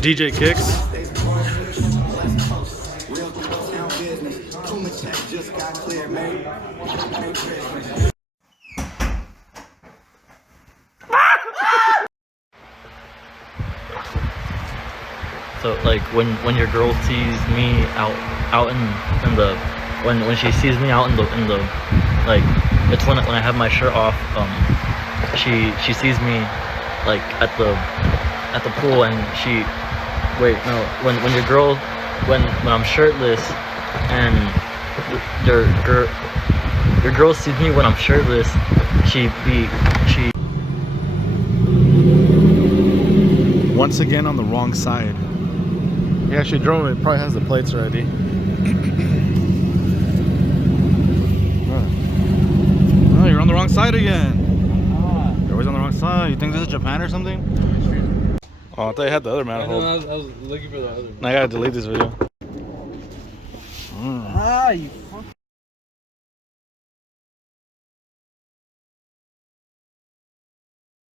DJ Kicks. So like when your girl sees me out in the when she sees me out in the like, it's when I have my shirt off, she sees me like at the pool, and when your girl when I'm shirtless and your girl sees me when I'm shirtless, she once again on the wrong side. He actually drove it, probably has the plates already. Oh, you're on the wrong side again. You're always on the wrong side. You think this is Japan or something? Oh, I thought you had the other manifold. I was looking for the other. Now I gotta delete this video. You fuck.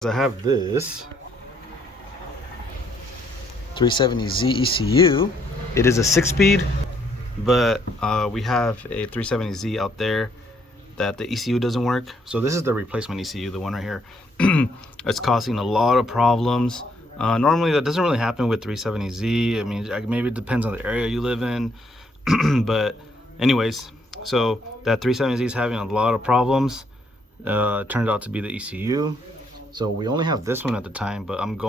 I have this 370Z ECU. It is a 6-speed, but we have a 370Z out there that the ECU doesn't work. So this is the replacement ECU, the one right here. It's causing a lot of problems. Normally that doesn't really happen with 370Z. I mean, maybe it depends on the area you live in. But anyways, so that 370Z is having a lot of problems. Turned out to be the ECU. So we only have this one at the time, but I'm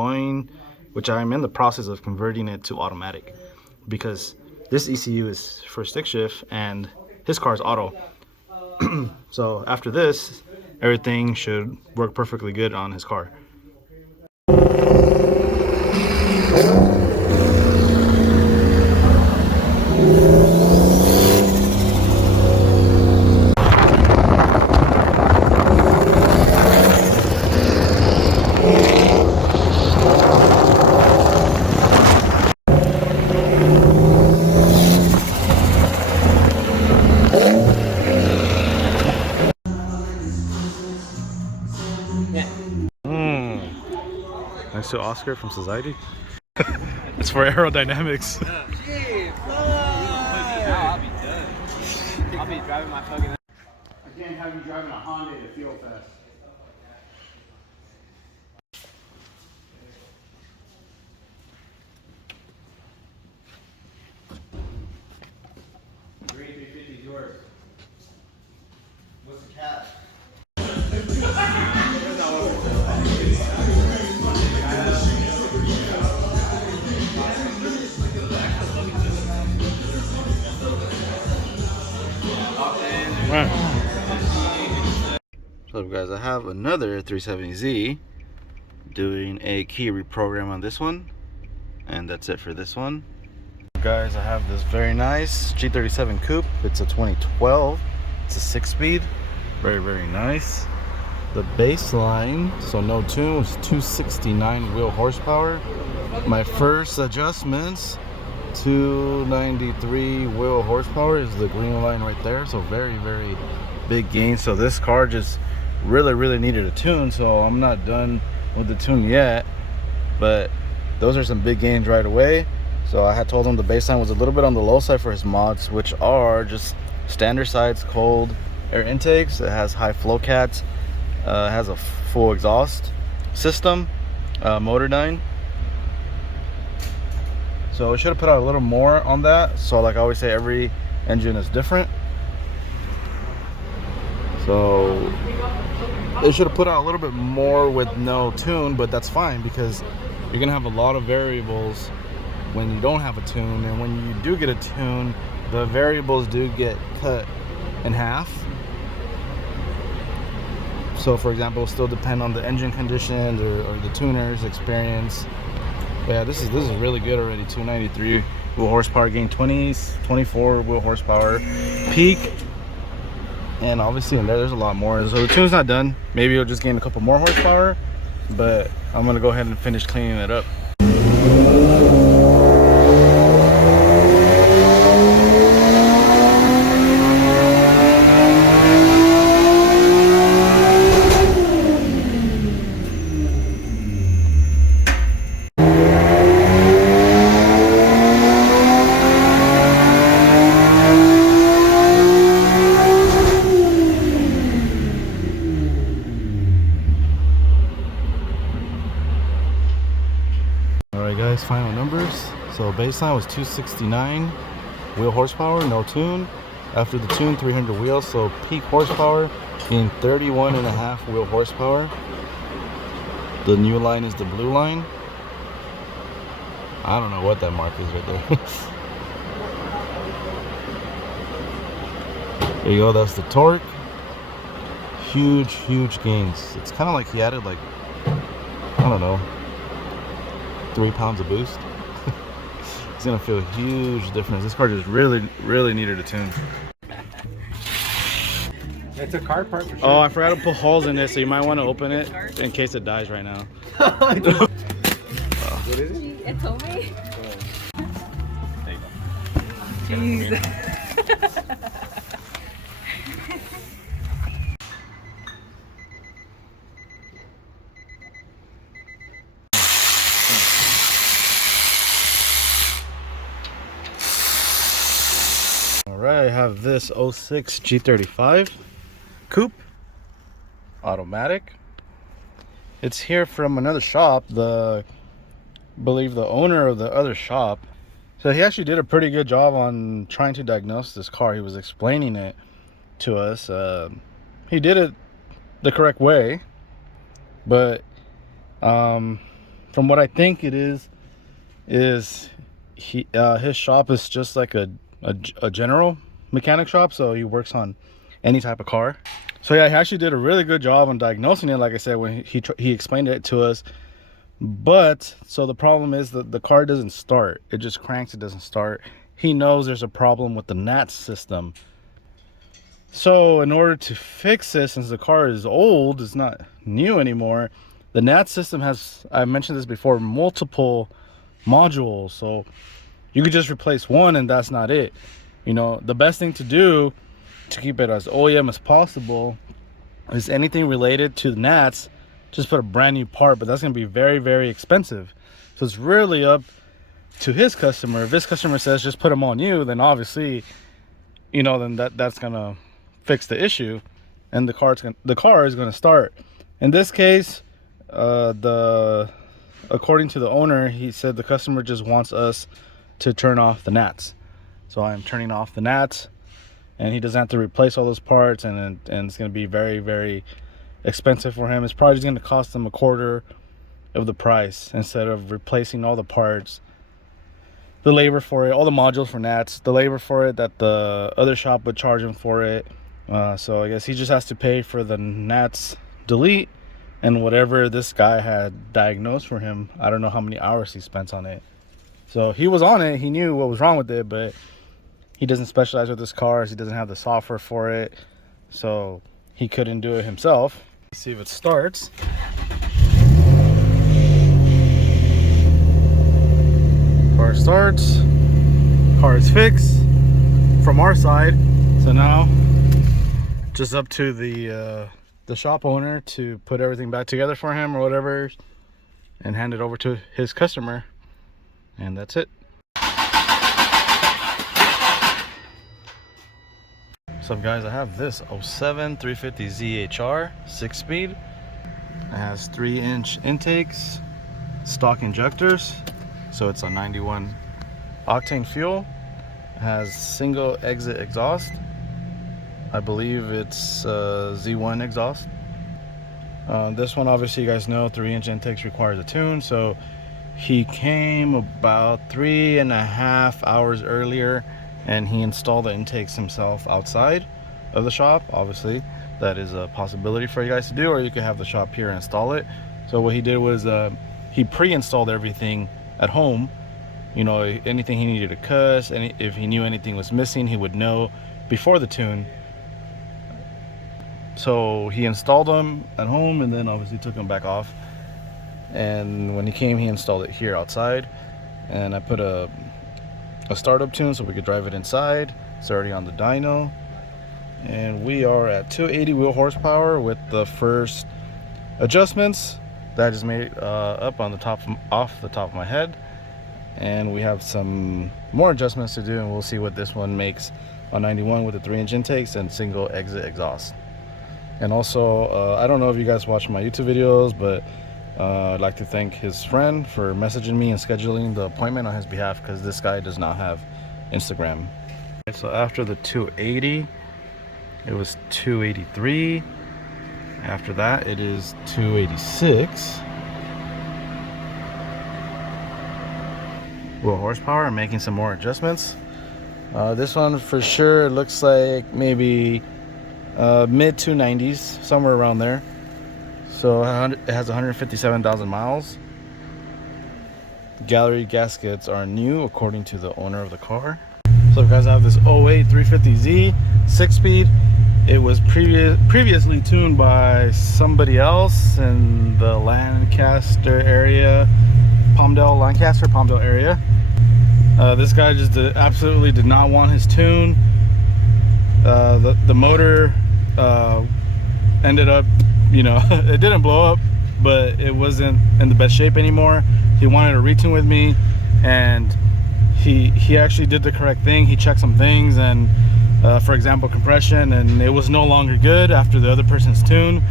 in the process of converting it to automatic, because this ECU is for stick shift and his car is auto. So after this, everything should work perfectly good on his car. Thanks to Oscar from Society. It's for Aerodynamics. I'll be done. I'll be driving my fucking. I can't have you driving a Honda to Fuel Fest. Green 350 is yours. What's the cap? So guys, I have another 370Z doing a key reprogram on this one, and that's it for this one. Guys, I have this very nice G37 coupe. It's a 2012. It's a 6-speed. Very nice. The baseline, so no tune, was 269 wheel horsepower. My first adjustments, 293 wheel horsepower is the green line right there. So very big gain. So this car just really needed a tune, so I'm not done with the tune yet, but those are some big gains right away. So I had told him the baseline was a little bit on the low side for his mods, which are just standard sides cold air intakes. It has high flow cats, has a full exhaust system, motor dyne. So it should have put out a little more on that. So like I always say, every engine is different. So it should have put out a little bit more with no tune, but that's fine, because you're gonna have a lot of variables when you don't have a tune, and when you do get a tune, the variables do get cut in half. So for example, it'll still depend on the engine conditions or the tuner's experience. But yeah, this is really good already. 293 wheel horsepower gain, 24 wheel horsepower peak. And obviously in there's a lot more. So the tune's not done. Maybe it'll just gain a couple more horsepower, but I'm gonna go ahead and finish cleaning it up. Alright guys, final numbers. So baseline was 269 wheel horsepower, no tune. After the tune, 300 wheels, so peak horsepower in 31.5 wheel horsepower. The new line is the blue line. I don't know what that mark is right there. There you go, that's the torque. Huge gains. It's kind of like he added like, I don't know, 3 pounds of boost. It's gonna feel a huge difference. This car just really needed a tune. It's a car part for sure. Oh, I forgot to put holes in this, so you might want to open it in case it dies right now. What is it? It told me. There you go. Jeez. Alright, I have this 06 G35 coupe, automatic. It's here from another shop. I believe the owner of the other shop. So he actually did a pretty good job on trying to diagnose this car. He was explaining it to us. He did it the correct way, but from what I think it is his shop is just like a general mechanic shop, so he works on any type of car. So yeah, he actually did a really good job on diagnosing it, like I said, when he explained it to us. But so the problem is that the car doesn't start. It just cranks, it doesn't start. He knows there's a problem with the NATS system. So in order to fix this, since the car is old, it's not new anymore, the NATS system has, I mentioned this before, multiple modules. So you could just replace one and that's not it. You know, the best thing to do to keep it as OEM as possible is anything related to the NATS, just put a brand new part, but that's going to be very expensive. So it's really up to his customer. If his customer says just put them on you, then obviously, you know, then that's going to fix the issue, and the car is going to start. In this case, according to the owner, he said the customer just wants us to turn off the NATS. So I'm turning off the NATS, and he doesn't have to replace all those parts, and it's going to be very expensive for him. It's probably just going to cost him a quarter of the price instead of replacing all the parts, the labor for it, all the modules for NATS, the labor for it that the other shop would charge him for it. So I guess he just has to pay for the NATS delete and whatever this guy had diagnosed for him. I don't know how many hours he spent on it. So he was on it, he knew what was wrong with it, but he doesn't specialize with his cars, he doesn't have the software for it, so he couldn't do it himself. Let's see if it starts. Car starts, car is fixed from our side. So now just up to the shop owner to put everything back together for him or whatever and hand it over to his customer, and that's it. What's up guys, I have this 07 350 ZHR 6-speed. It has 3-inch intakes, stock injectors, so it's a 91 octane fuel. It has single exit exhaust. I believe it's Z1 exhaust. This one, obviously you guys know 3-inch intakes requires a tune, so he came about 3.5 hours earlier and he installed the intakes himself outside of the shop. Obviously that is a possibility for you guys to do, or you could have the shop here install it. So what he did was he pre-installed everything at home. You know, anything he needed to cuss, if he knew anything was missing, he would know before the tune. So he installed them at home and then obviously took them back off, and when he came, he installed it here outside, and I put a startup tune so we could drive it inside. It's already on the dyno, and we are at 280 wheel horsepower with the first adjustments that I just made up on the top, off the top of my head, and we have some more adjustments to do, and we'll see what this one makes on 91 with the 3-inch intakes and single exit exhaust. And also I don't know if you guys watch my YouTube videos, but I'd like to thank his friend for messaging me and scheduling the appointment on his behalf, because this guy does not have Instagram. So after the 280, it was 283. After that, it is 286. Well, horsepower, I'm making some more adjustments. This one for sure looks like maybe mid 290s, somewhere around there. So it has 157,000 miles. Gallery gaskets are new according to the owner of the car. So guys, I have this 08 350Z 6-speed. It was previously tuned by somebody else in the Lancaster area, Palmdale area. This guy just absolutely did not want his tune. The motor ended up, you know, it didn't blow up, but it wasn't in the best shape anymore. He wanted to retune with me, and he actually did the correct thing. He checked some things, and for example, compression, and it was no longer good after the other person's tune.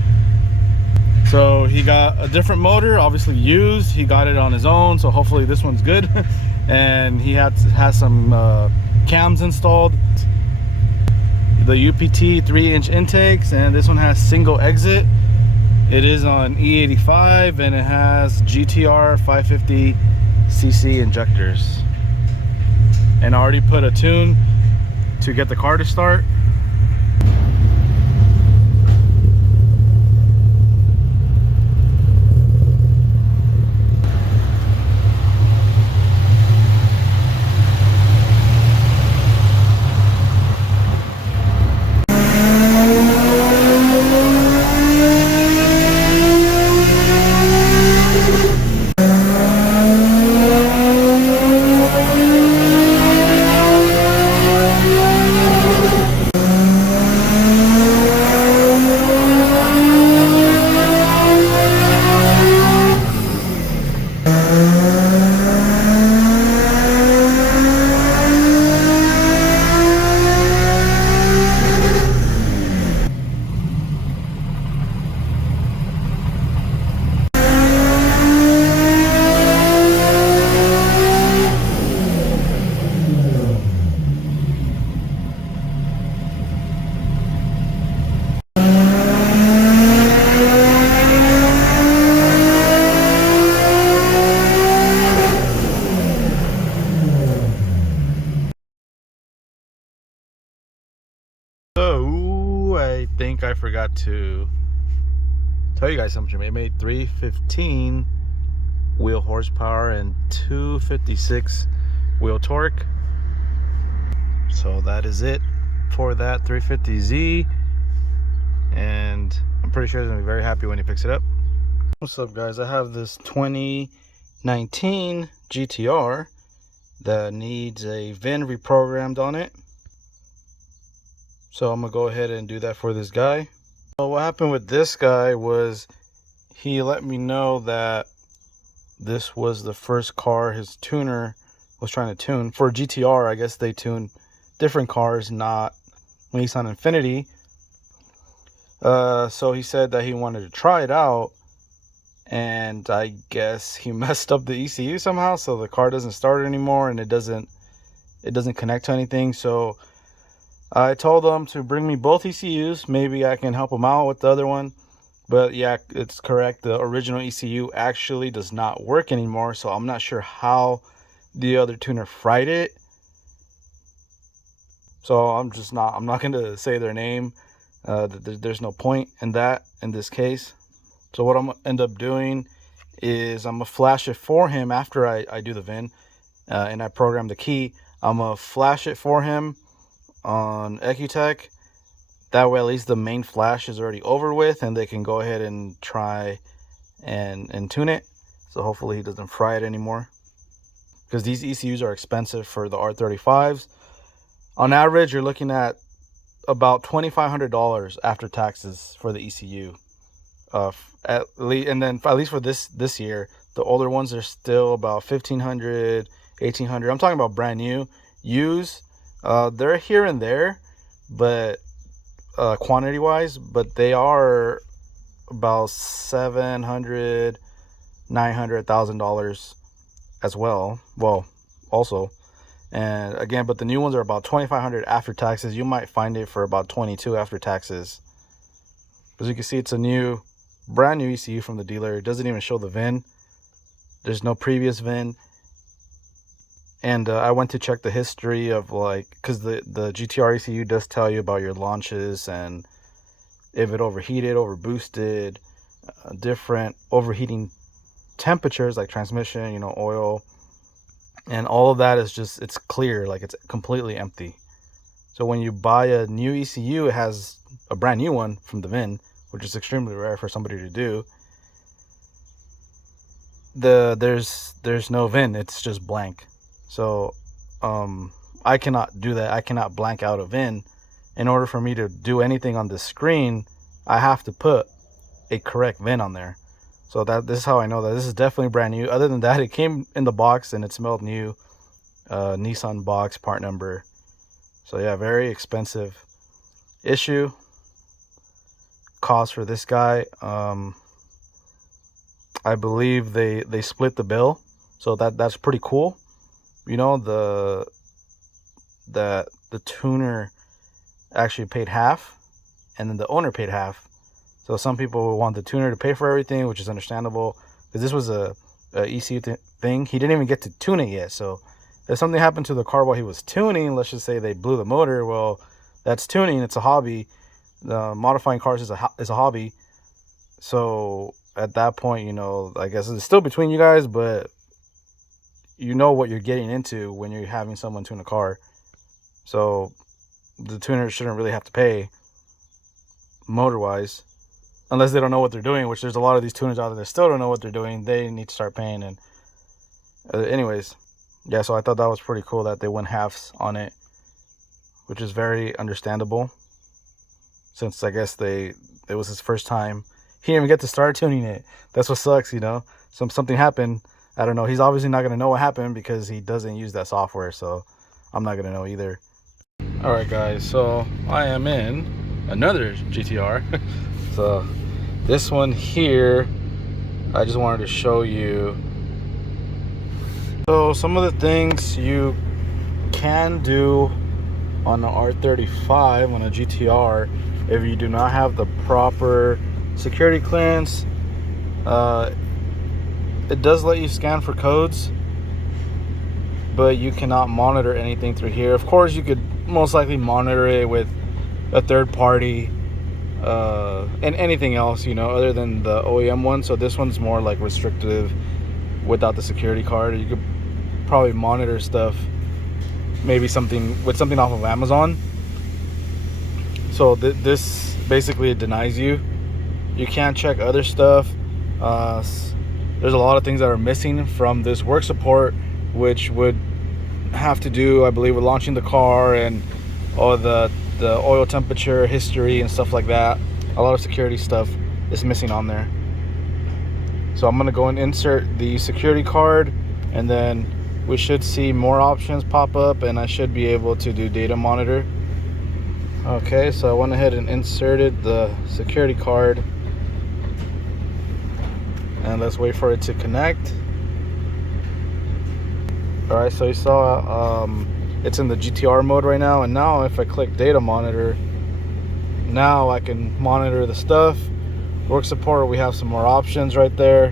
So he got a different motor, obviously used. He got it on his own, so hopefully this one's good. And he has some cams installed, the UPT 3-inch intakes, and this one has single exit. It is on E85, and it has GTR 550cc injectors. And I already put a tune to get the car to start. So I think I forgot to tell you guys something. It made 315 wheel horsepower and 256 wheel torque. So that is it for that 350Z, and I'm pretty sure he's gonna be very happy when he picks it up. What's up guys, I have this 2019 GTR that needs a VIN reprogrammed on it. So I'm gonna go ahead and do that for this guy. So what happened with this guy was he let me know that this was the first car his tuner was trying to tune. For GTR, I guess they tune different cars, not Nissan Infiniti. So he said that he wanted to try it out, and I guess he messed up the ECU somehow, so the car doesn't start anymore, and it doesn't connect to anything. So I told them to bring me both ECUs. Maybe I can help them out with the other one. But yeah, it's correct. The original ECU actually does not work anymore. So I'm not sure how the other tuner fried it. So I'm not going to say their name. There's no point in that in this case. So what I'm going to end up doing is I'm going to flash it for him after I do the VIN and I program the key. I'm going to flash it for him on EcuTech. That way at least the main flash is already over with, and they can go ahead and try and tune it. So hopefully he doesn't fry it anymore, because these ECUs are expensive for the R35s. On average, you're looking at about $2,500 after taxes for the ECU. At least for this year, the older ones are still about $1,500, $1,800. I'm talking about brand new. Used, they're here and there, but quantity wise, but they are about $700 $900, $1,000 as well. Well, also. And again, but the new ones are about $2,500 after taxes. You might find it for about $22 after taxes. As you can see, it's a brand new ECU from the dealer. It doesn't even show the VIN. There's no previous VIN. And I went to check the history of, like, because the GTR ECU does tell you about your launches and if it overheated, overboosted, different overheating temperatures like transmission, you know, oil. And all of that is just, it's clear, like it's completely empty. So when you buy a new ECU, it has a brand new one from the VIN, which is extremely rare for somebody to do. There's no VIN, it's just blank. So I cannot do that. I cannot blank out a VIN. In order for me to do anything on the screen, I have to put a correct VIN on there. So this is how I know that this is definitely brand new. Other than that, it came in the box and it smelled new. Nissan box, part number. So yeah, very expensive issue. Cost for this guy, I believe they split the bill, so that's pretty cool. You know, the tuner actually paid half, and then the owner paid half. So some people would want the tuner to pay for everything, which is understandable, because this was a ECU thing. He didn't even get to tune it yet. So if something happened to the car while he was tuning, let's just say they blew the motor, well, that's tuning. It's a hobby. Modifying cars is a hobby. So at that point, you know, I guess it's still between you guys, but you know what you're getting into when you're having someone tune a car. So the tuner shouldn't really have to pay motor-wise, unless they don't know what they're doing, which there's a lot of these tuners out there that still don't know what they're doing. They need to start paying. And anyways, yeah, so I thought that was pretty cool that they went halves on it, which is very understandable, since I guess it was his first time. He didn't even get to start tuning it. That's what sucks, you know. Something happened. I don't know. He's obviously not going to know what happened because he doesn't use that software, so I'm not going to know either. All right, guys, so I am in another GTR. So this one here, I just wanted to show you. So some of the things you can do on the R35 on a GTR if you do not have the proper security clearance. It does let you scan for codes, but you cannot monitor anything through here. Of course, you could most likely monitor it with a third party and anything else, you know, other than the OEM one. So this one's more like restrictive without the security card. You could probably monitor stuff, maybe something off of Amazon. So this basically, it denies you. You can't check other stuff. There's a lot of things that are missing from this work support, which would have to do, I believe, with launching the car and all the oil temperature history and stuff like that. A lot of security stuff is missing on there. So I'm gonna go and insert the security card, and then we should see more options pop up, and I should be able to do data monitor. Okay, so I went ahead and inserted the security card, and let's wait for it to connect. All right, so you saw it's in the GTR mode right now, and now if I click data monitor, now I can monitor the stuff. Work support, we have some more options right there.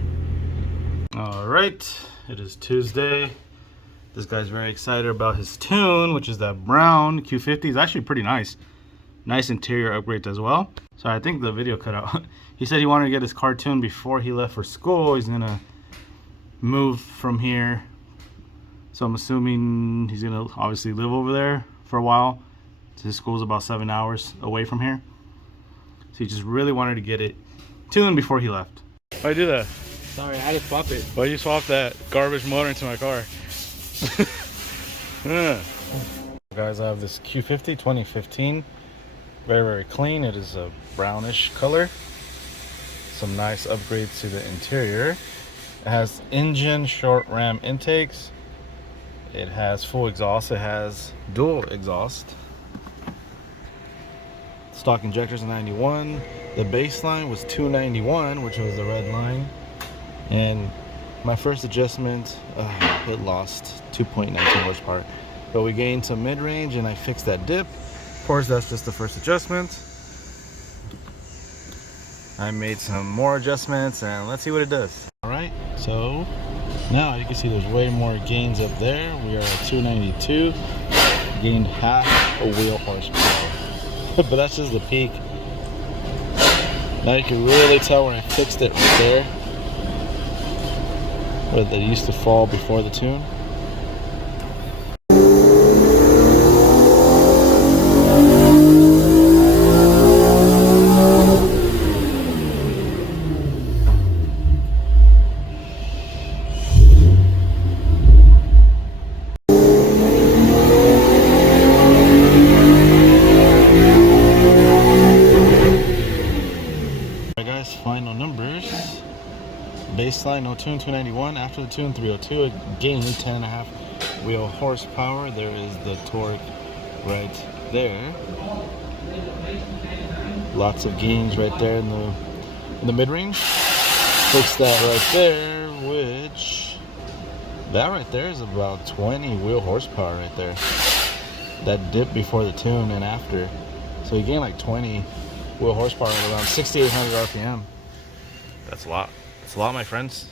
All right, it is Tuesday. This guy's very excited about his tune, which is that brown Q50. It's actually pretty nice. Nice interior upgrades as well. So I think the video cut out. He said he wanted to get his car tuned before he left for school. He's gonna move from here. So I'm assuming he's gonna obviously live over there for a while. His school's about 7 hours away from here. So he just really wanted to get it tuned before he left. Why'd you do that? Sorry, I had to swap it. Why'd you swap that garbage motor into my car? Guys, I have this Q50 2015. Very, very clean. It is a brownish color. Some nice upgrades to the interior. It has engine short ram intakes. It has full exhaust. It has dual exhaust. Stock injectors in 91. The baseline was 291, which was the red line. And My first adjustment, it lost 2.19 horsepower. But we gained some mid-range and I fixed that dip. Of course, that's just the first adjustment. I made some more adjustments and let's see what it does. All right, so now you can see there's way more gains up there. We are at 292, gained half a wheel horsepower. But that's just the peak. Now you can really tell where I fixed it right there, where they used to fall before the tune. Final numbers. Baseline, no tune, 291. After the tune, 302. Again, 10.5 wheel horsepower. There is the torque right there. Lots of gains right there in the mid-range. Fix that right there, which that right there is about 20 wheel horsepower right there. That dip before the tune and after. So you gain like 20 wheel horsepower at around 6,800 RPM. That's a lot. That's a lot, my friends.